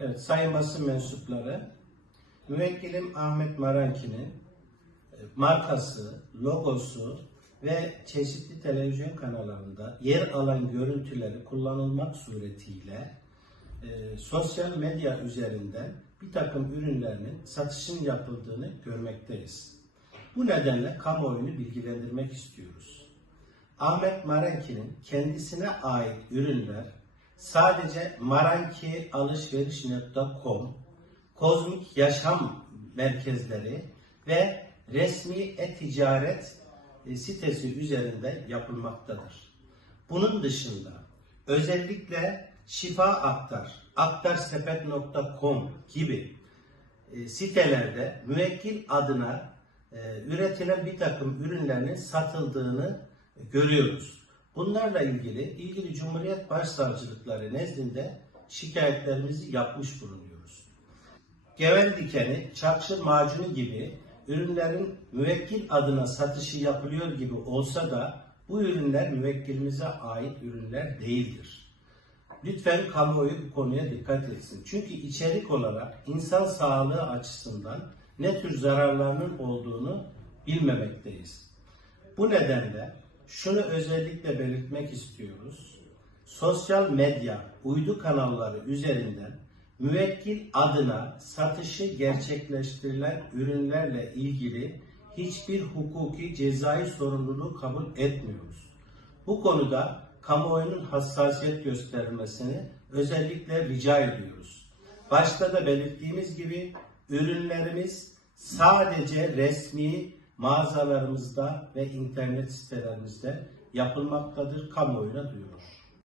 Evet, sayın mensupları, müvekkilim Ahmet Maranki'nin e, markası, logosu ve çeşitli televizyon kanallarında yer alan görüntüleri kullanılmak suretiyle e, sosyal medya üzerinden bir takım ürünlerinin satışının yapıldığını görmekteyiz. Bu nedenle kamuoyunu bilgilendirmek istiyoruz. Ahmet Maranki'nin kendisine ait ürünler sadece marankialışveriş.com, kozmik yaşam merkezleri ve resmi e-ticaret e, sitesi üzerinde yapılmaktadır. Bunun dışında özellikle Şifa Aktar, aktarsepet.com gibi e, sitelerde müvekkil adına e, üretilen bir takım ürünlerin satıldığını görüyoruz. Bunlarla ilgili ilgili Cumhuriyet Başsavcılıkları nezdinde şikayetlerimizi yapmış bulunuyoruz. Gevel dikeni, çarçır macunu gibi ürünlerin müvekkil adına satışı yapılıyor gibi olsa da bu ürünler müvekkilimize ait ürünler değildir. Lütfen kamuoyu bu konuya dikkat etsin. Çünkü içerik olarak insan sağlığı açısından ne tür zararlarının olduğunu bilmemekteyiz. Bu nedenle şunu özellikle belirtmek istiyoruz. Sosyal medya, uydu kanalları üzerinden müvekkil adına satışı gerçekleştirilen ürünlerle ilgili hiçbir hukuki cezai sorumluluğu kabul etmiyoruz. Bu konuda kamuoyunun hassasiyet göstermesini özellikle rica ediyoruz. Başta da belirttiğimiz gibi ürünlerimiz sadece resmi mağazalarımızda ve internet sitelerimizde yapılmaktadır. Kamuoyuna duyurur.